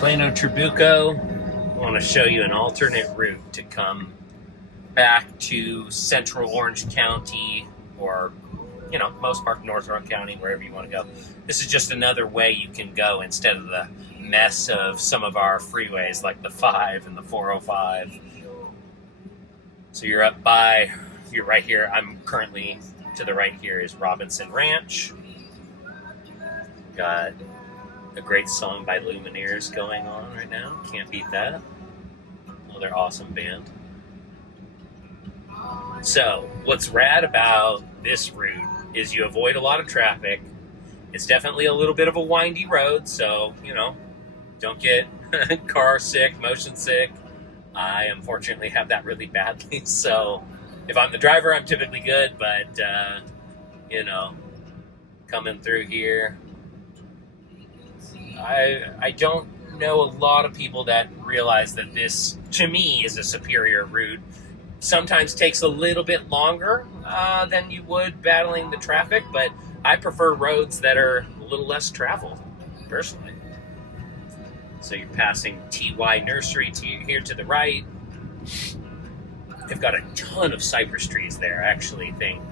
Plano Trabuco. I want to show you an alternate route to come back to central Orange County, or most part North Orange County, wherever you want to go. This is just another way you can go instead of the mess of some of our freeways like the 5 and the 405. So you're right here. I'm currently to the right here is Robinson Ranch. Got a great song by Lumineers going on right now. Can't beat that. Well, they're awesome band. So, what's rad about this route is you avoid a lot of traffic. It's definitely a little bit of a windy road, so, don't get car sick, motion sick. I unfortunately have that really badly, so if I'm the driver, I'm typically good, but, coming through here, I don't know a lot of people that realize that this, to me, is a superior route. Sometimes takes a little bit longer than you would battling the traffic, but I prefer roads that are a little less traveled, personally. So you're passing TY Nursery here to the right. They've got a ton of cypress trees there. I actually think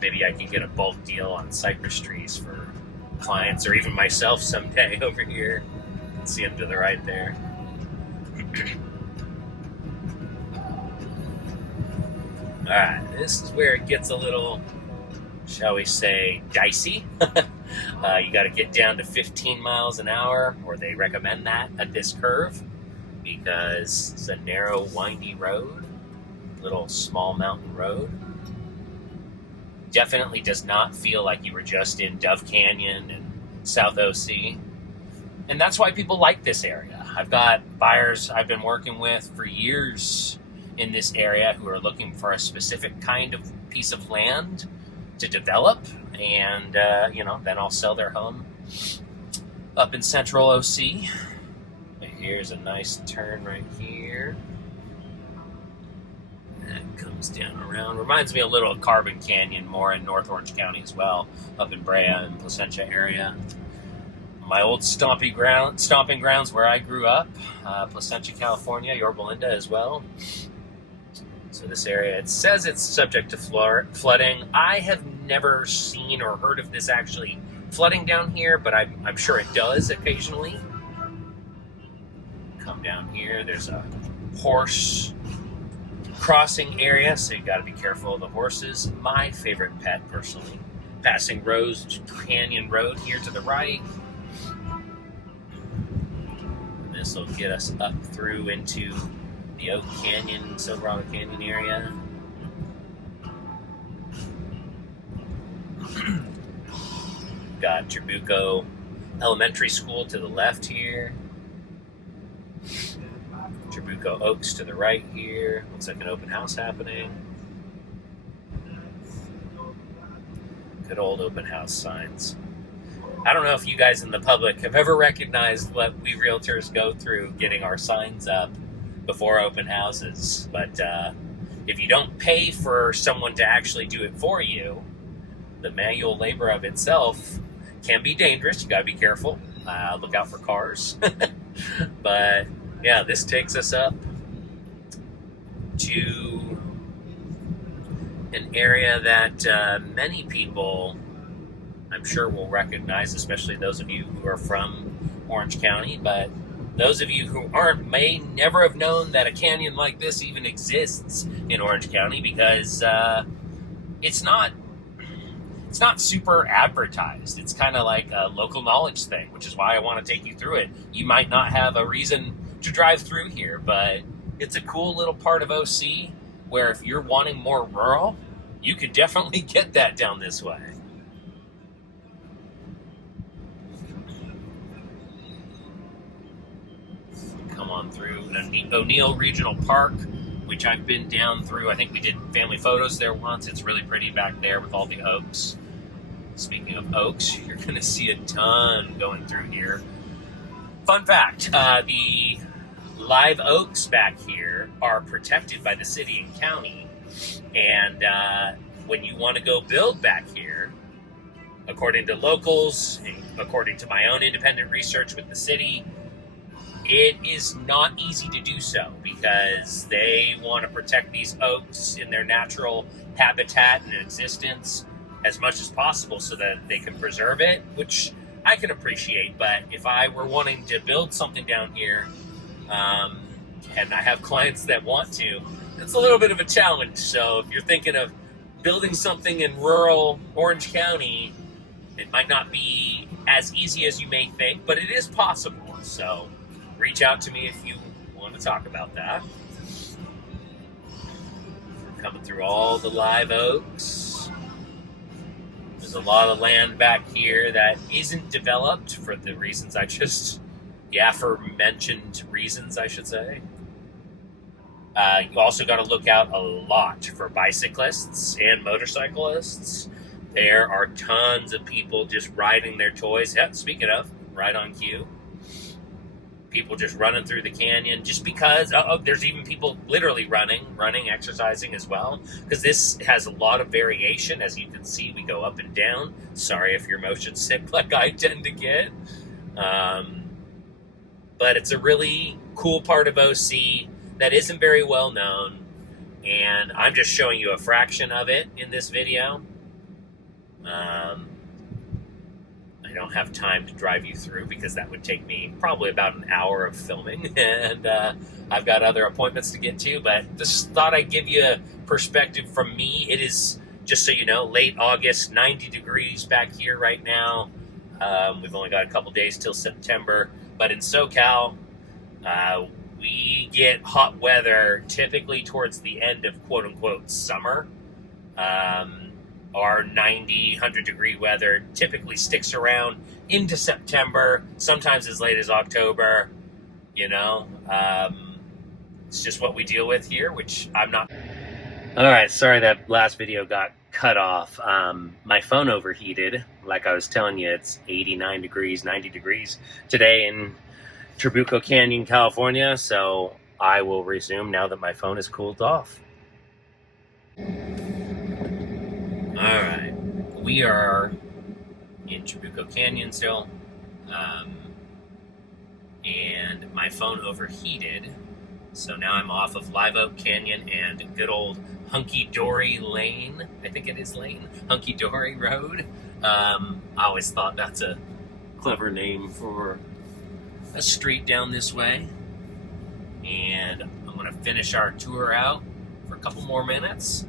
maybe I can get a bulk deal on cypress trees for clients or even myself someday over here. You can see them to the right there. Alright, this is where it gets a little, shall we say, dicey. You got to get down to 15 miles an hour, or they recommend that at this curve, because it's a narrow, windy road, little small mountain road. Definitely does not feel like you were just in Dove Canyon and South OC. And that's why people like this area. I've got buyers I've been working with for years in this area who are looking for a specific kind of piece of land to develop, and then I'll sell their home up in central OC. Here's a nice turn right here. That comes down around. Reminds me a little of Carbon Canyon, more in North Orange County as well, up in Brea and Placentia area. My old stomping grounds where I grew up, Placentia, California, Yorba Linda as well. So this area, it says it's subject to flooding. I have never seen or heard of this actually flooding down here, but I'm sure it does occasionally. Come down here, there's a horse crossing area, so you got to be careful of the horses. My favorite pet, personally. Passing Rose Canyon Road here to the right. This will get us up through into the Oak Canyon, Silverado Canyon area. Got Trabuco Elementary School to the left here. Trabuco Oaks to the right here. Looks like an open house happening. Good old open house signs. I don't know if you guys in the public have ever recognized what we realtors go through getting our signs up before open houses, but if you don't pay for someone to actually do it for you, the manual labor of itself can be dangerous. You gotta be careful. Look out for cars. But yeah, this takes us up to an area that many people, I'm sure, will recognize, especially those of you who are from Orange County, but those of you who aren't may never have known that a canyon like this even exists in Orange County, because it's not super advertised. It's kind of like a local knowledge thing, which is why I want to take you through it. You might not have a reason to drive through here, but it's a cool little part of OC where if you're wanting more rural, you could definitely get that down this way. Come on through O'Neill Regional Park, which I've been down through. I think we did family photos there once. It's really pretty back there with all the oaks. Speaking of oaks, you're going to see a ton going through here. Fun fact, the live oaks back here are protected by the city and county. And when you want to go build back here, according to locals, according to my own independent research with the city, it is not easy to do so because they want to protect these oaks in their natural habitat and existence as much as possible so that they can preserve it, which I can appreciate. But if I were wanting to build something down here, and I have clients that want to, it's a little bit of a challenge. So if you're thinking of building something in rural Orange County, it might not be as easy as you may think, but it is possible. So reach out to me if you want to talk about that. We're coming through all the live oaks. There's a lot of land back here that isn't developed for the reasons I just, aforementioned reasons, I should say. You also got to look out a lot for bicyclists and motorcyclists. There are tons of people just riding their toys. Yeah, speaking of, right on cue. People just running through the canyon just because. There's even people literally running, exercising as well. Because this has a lot of variation. As you can see, we go up and down. Sorry if you're motion sick like I tend to get. But it's a really cool part of OC that isn't very well known, and I'm just showing you a fraction of it in this video. I don't have time to drive you through because that would take me probably about an hour of filming, and I've got other appointments to get to, but just thought I'd give you a perspective from me. It is, just so you know, late August, 90 degrees back here right now. We've only got a couple days till September, but in SoCal, we get hot weather typically towards the end of quote-unquote summer. Our 90, 100-degree weather typically sticks around into September, sometimes as late as October. It's just what we deal with here, which I'm not... All right, sorry that last video got cut off. My phone overheated. Like I was telling you, it's 89 degrees, 90 degrees today in Trabuco Canyon, California, so I will resume now that my phone is cooled off. Alright, we are in Trabuco Canyon still, and my phone overheated, so now I'm off of Live Oak Canyon and good old Hunky Dory Lane. I think it is Lane. Hunky Dory Road. I always thought that's a clever name for a street down this way, and I'm going to finish our tour out for a couple more minutes.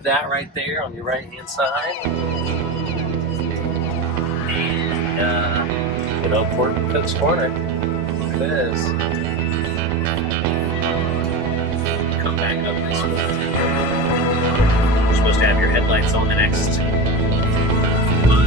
of that right there on your right hand side. And Good old Cook's Corner. Look at this. Come back up this way. You're supposed to have your headlights on the next miles.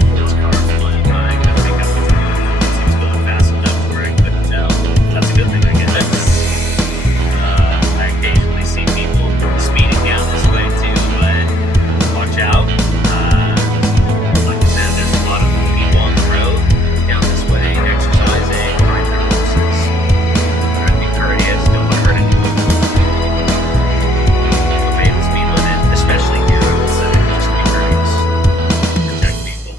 Sports cars flying by. I think I was going fast enough where I couldn't tell. That's a good thing, I guess. I occasionally see people speeding down this way too, but watch out. Like I said, there's a lot of people on the road down this way exercising, riding their horses. Try to be courteous, don't want to hurt anyone. Obey the speed limit, especially here, I would say, just to be courteous, protect people.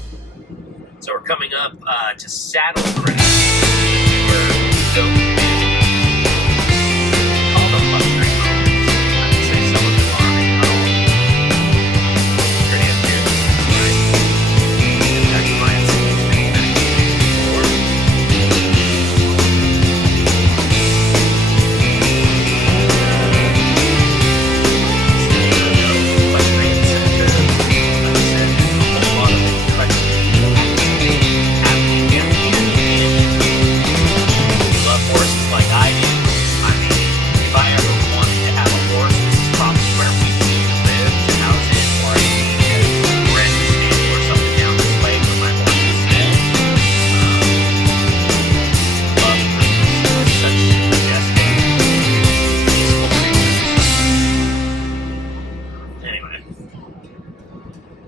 So we're coming up to Saddle Creek.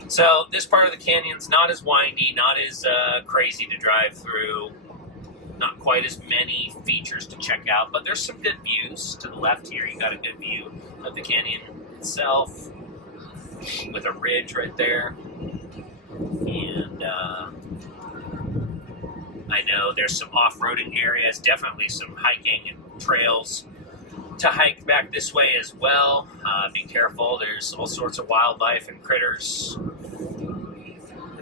So this part of the canyon's not as windy, not as crazy to drive through, not quite as many features to check out, but there's some good views. To the left here, you got a good view of the canyon itself with a ridge right there. And I know there's some off-roading areas, definitely some hiking and trails to hike back this way as well. Be careful, there's all sorts of wildlife and critters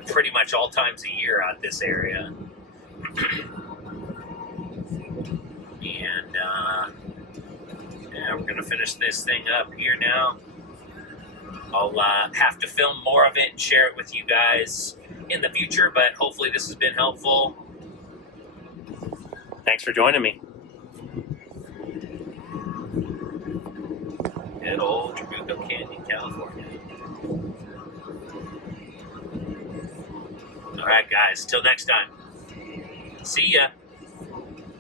pretty much all times of year out this area. And yeah, we're gonna finish this thing up here now. I'll have to film more of it and share it with you guys in the future, but hopefully this has been helpful. Thanks for joining me. Good old Trabuco Canyon, California. All right, guys. Till next time. See ya.